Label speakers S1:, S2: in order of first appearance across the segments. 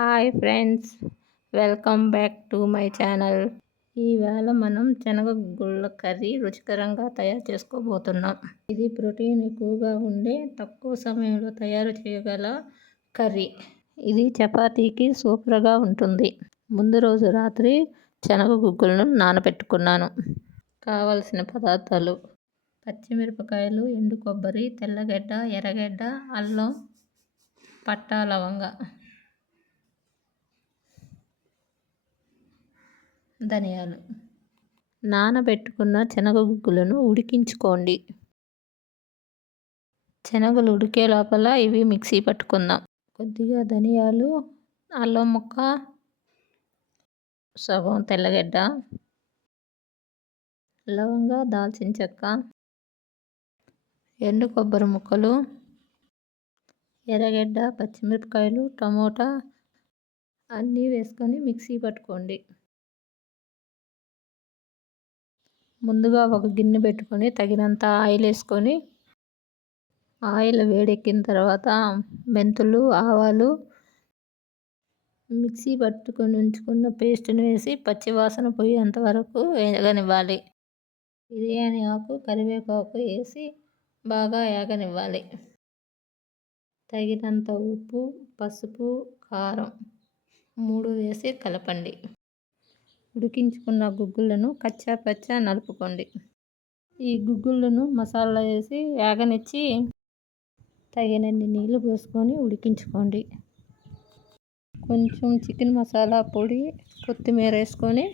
S1: Hi friends welcome back to my channel. ఈవేళ మనం శనగ గుళ్ళ కర్రీ రుచికరంగా తయారు చేసుకోబోతున్నాం. ఇది ప్రోటీన్ ఎక్కువగా ఉండే తక్కువ సమయంలో తయారు చేయగల కర్రీ. ఇది చపాతీకి సూపర్గా ఉంటుంది. ముందు రోజు రాత్రి శనగ గుగ్గులను నానబెట్టుకున్నాను. కావలసిన పదార్థాలు పచ్చిమిరపకాయలు ఎండు కొబ్బరి తెల్లగడ్డ ఎర్రగడ్డ అల్లం పట్టా లవంగ. ధనియాలు. నానబెట్టుకున్న శనగగుగ్గులను ఉడికించుకోండి. శనగలు ఉడికే లోపల ఇవి మిక్సీ పట్టుకుందాం. కొద్దిగా ధనియాలు అల్లం ముక్క సగం తెల్లగడ్డ లవంగ దాల్చిన చెక్క ఎండు కొబ్బరి ముక్కలు ఎర్రగడ్డ పచ్చిమిరపకాయలు టమోటా అన్నీ వేసుకొని మిక్సీ పట్టుకోండి. ముందుగా ఒక గిన్నె పెట్టుకొని తగినంత ఆయిల్ వేసుకొని ఆయిల్ వేడెక్కిన తర్వాత మెంతులు ఆవాలు మిక్సీ పట్టుకొని ఉంచుకున్న పేస్ట్ని వేసి పచ్చివాసన పోయేంత వరకు వేగనివ్వాలి. బిర్యానీ ఆకు కరివేపాకు వేసి బాగా వేగనివ్వాలి. తగినంత ఉప్పు పసుపు కారం మూడు వేసి కలపండి. ఉడికించుకున్న గుగ్గులను కచ్చా పచ్చా నలుపుకోండి. ఈ గుగ్గులను మసాలా వేసి వేగనిచ్చి తగినన్ని నీళ్ళు పోసుకొని ఉడికించుకోండి. కొంచెం చికెన్ మసాలా పొడి కొత్తిమీర వేసుకొని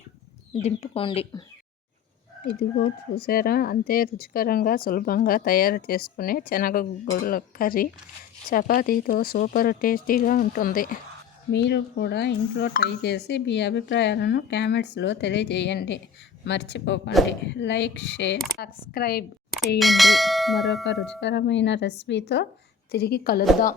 S1: దింపుకోండి. ఇదిగో చూసారా? అంతే రుచికరంగా సులభంగా తయారు చేసుకునే శనగ గుగ్గుల కర్రీ. చపాతీతో సూపర్ టేస్టీగా ఉంటుంది. మీరు కూడా ఇంట్లో ట్రై చేసి మీ అభిప్రాయాలను కామెంట్స్లో తెలియజేయండి. మర్చిపోకండి. లైక్ షేర్ సబ్స్క్రైబ్ చేయండి. మరొక రుచికరమైన రెసిపీతో తిరిగి కలుద్దాం.